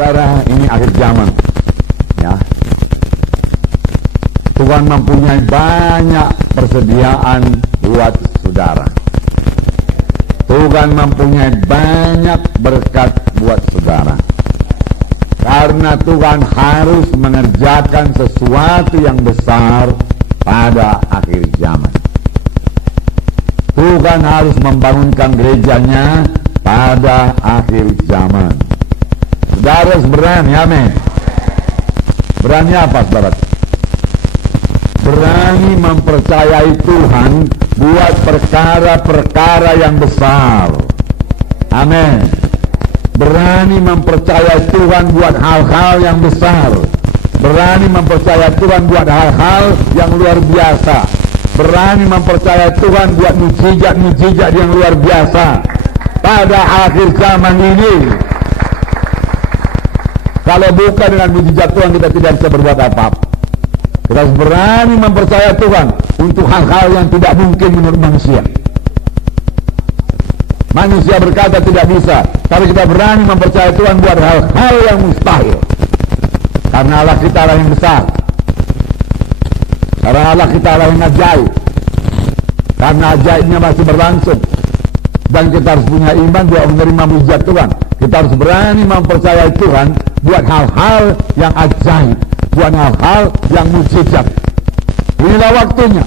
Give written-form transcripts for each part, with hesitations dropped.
Saudara, ini akhir zaman, ya. Tuhan mempunyai banyak persediaan buat saudara. Tuhan mempunyai banyak berkat buat saudara. Karena Tuhan harus mengerjakan sesuatu yang besar pada akhir zaman. Tuhan harus membangunkan gerejanya pada akhir zaman. Saudara berani, amin. Berani apa, saudara? Berani mempercayai Tuhan buat perkara-perkara yang besar. Amin. Berani mempercayai Tuhan buat hal-hal yang besar. Berani mempercayai Tuhan buat hal-hal yang luar biasa. Berani mempercayai Tuhan buat mujizat-mujizat yang luar biasa pada akhir zaman ini. Kalau bukan dengan mujizat Tuhan, kita tidak bisa berbuat apa-apa. Kita harus berani mempercayai Tuhan untuk hal-hal yang tidak mungkin menurut manusia. Manusia berkata tidak bisa, tapi kita berani mempercayai Tuhan buat hal-hal yang mustahil. Karena Allah kita Allah yang besar. Karena Allah kita Allah yang ajaib. Karena ajaibnya masih berlangsung. Dan kita harus punya iman buat menerima mujizat Tuhan. Kita harus berani mempercayai Tuhan buat hal-hal yang ajaib, buat hal-hal yang mujizat. Inilah waktunya.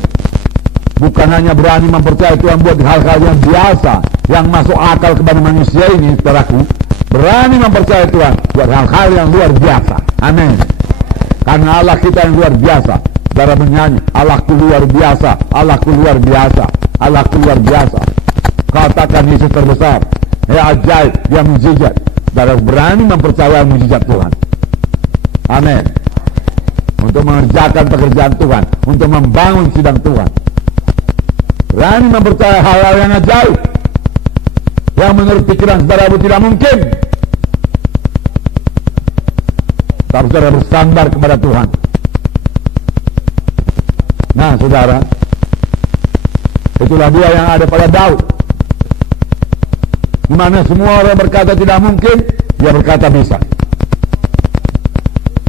Bukan hanya berani mempercayai Tuhan buat hal-hal yang biasa, yang masuk akal kepada manusia ini, saudaraku. Berani mempercayai Tuhan buat hal-hal yang luar biasa. Amin. Karena Allah kita yang luar biasa. Saudara menyanyi, Allahku luar biasa, Allahku luar biasa, Allahku luar biasa. Katakan Yesus terbesar, ya ajaib, dia mujizat. Saudara berani mempercayai mujizat Tuhan. Amin. Untuk mengerjakan pekerjaan Tuhan, untuk membangun sidang Tuhan. Berani mempercayai hal-hal yang ajaib, yang menurut pikiran saudara tidak mungkin. Tapi saudara bersandar kepada Tuhan. Nah saudara, itulah dia yang ada pada Daud. Di mana semua orang berkata tidak mungkin, dia berkata bisa.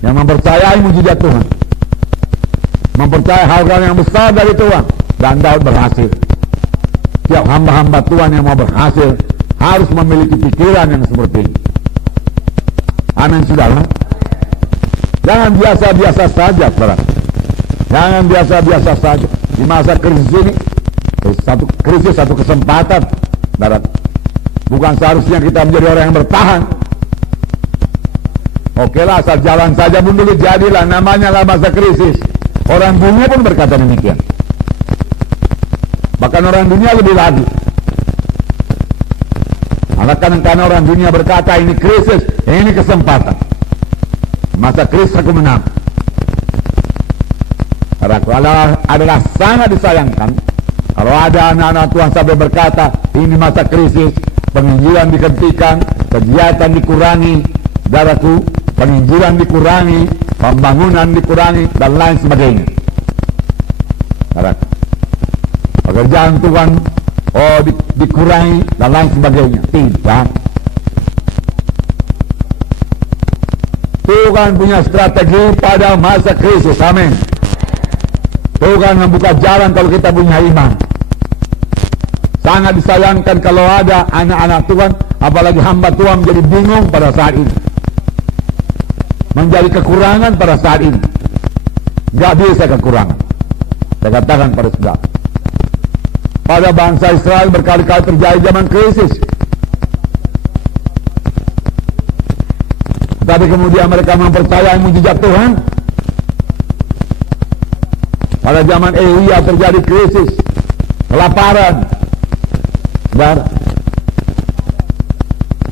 Yang mempercayai mujizat Tuhan, mempercayai hal-hal yang besar dari Tuhan, dan Daud berhasil. Tiap hamba-hamba Tuhan yang mau berhasil harus memiliki pikiran yang seperti ini. Amin, saudara. Jangan biasa-biasa saja, saudara. Jangan biasa-biasa saja. Di masa krisis ini, satu kesempatan, saudara. Bukan seharusnya kita menjadi orang yang bertahan. Okelah, asal jalan saja pun dulu jadilah, namanya lah masa krisis. Orang dunia pun berkata demikian. Bahkan orang dunia lebih lagi. Karena orang dunia berkata ini krisis, ini kesempatan. Masa krisis aku menang. Adalah sangat disayangkan kalau ada anak-anak Tuhan sampai berkata ini masa krisis, penginjilan dihentikan, kegiatan dikurangi, saudaraku, penginjilan dikurangi, pembangunan dikurangi, dan lain sebagainya. Saudaraku, pekerjaan Tuhan dikurangi dan lain sebagainya. Tidak. Tuhan punya strategi pada masa krisis. Amin. Tuhan membuka jalan kalau kita punya iman. Sangat disayangkan kalau ada anak-anak Tuhan, apalagi hamba Tuhan, menjadi bingung pada saat ini, menjadi kekurangan pada saat ini. Gak bisa kekurangan. Saya katakan pada saudara, pada bangsa Israel berkali-kali terjadi zaman krisis, tapi kemudian mereka mempercayai mujizat Tuhan. Pada zaman Elia terjadi krisis, kelaparan, saudara.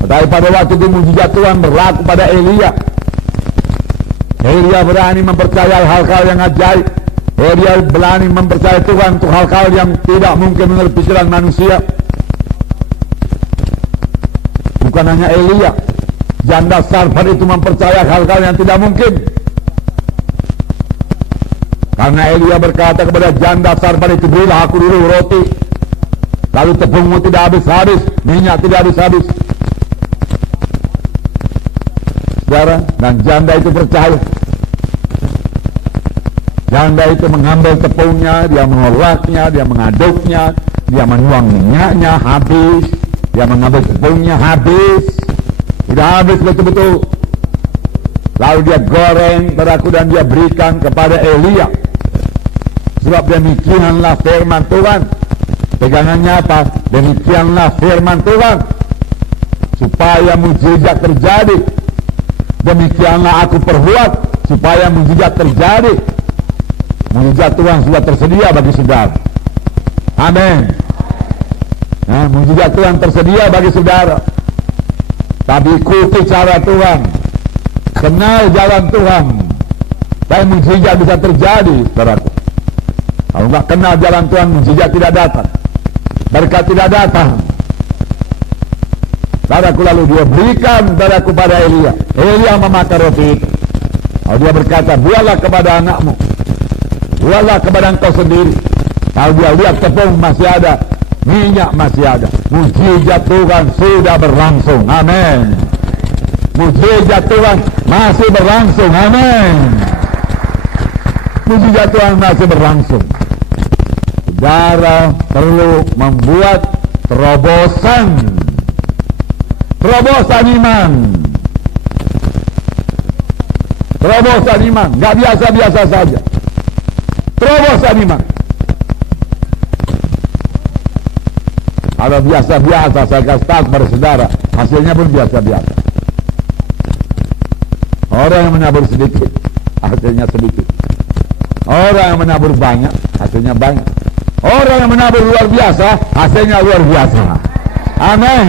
Tetapi pada waktu itu mujizat Tuhan berlaku pada Elia. Elia berani mempercayai hal-hal yang ajaib. Elia berani mempercayai Tuhan untuk hal-hal yang tidak mungkin menurut pikiran manusia. Bukan hanya Elia, janda Sarfat itu mempercayai hal-hal yang tidak mungkin. Karena Elia berkata kepada janda Sarfat itu, berilah aku dulu roti, lalu tepungmu tidak habis-habis, minyak tidak habis-habis. saudara, dan janda itu percaya. Janda itu mengambil tepungnya, dia mengolahnya, dia mengaduknya, dia menuang minyaknya habis, dia mengambil tepungnya habis, sudah habis betul-betul. Lalu dia goreng beraku dan dia berikan kepada Elia. Sebab demikianlah firman Tuhan. Pegangannya apa? Demikianlah firman Tuhan, supaya mujizat terjadi. Demikianlah aku perbuat supaya mujizat terjadi. Mujizat Tuhan sudah tersedia bagi saudara. Amin. Nah, mujizat Tuhan tersedia bagi saudara. Tapi ikuti cara Tuhan, kenal jalan Tuhan, dan mujizat bisa terjadi, saudaraku. Kalau nggak kenal jalan Tuhan, mujizat tidak datang, berkat tidak datang. Saudaraku, lalu dia berikan saudaraku pada Elia. Elia memakan roti itu. Lalu dia berkata, buatlah kepada anakmu, buatlah kepada engkau sendiri. Lalu dia lihat tepung masih ada, minyak masih ada. Mujizat Tuhan sudah berlangsung. Amin. Mujizat Tuhan masih berlangsung. Amin. Mujizat Tuhan masih berlangsung. Saudara perlu membuat terobosan iman. Terobosan iman, gak biasa-biasa saja. Terobosan iman. Kalau biasa-biasa, saya kasih tahu kepada saudara, hasilnya pun biasa-biasa. Orang yang menabur sedikit, hasilnya sedikit. Orang yang menabur banyak, hasilnya banyak. Orang yang menabur luar biasa, hasilnya luar biasa. Amin.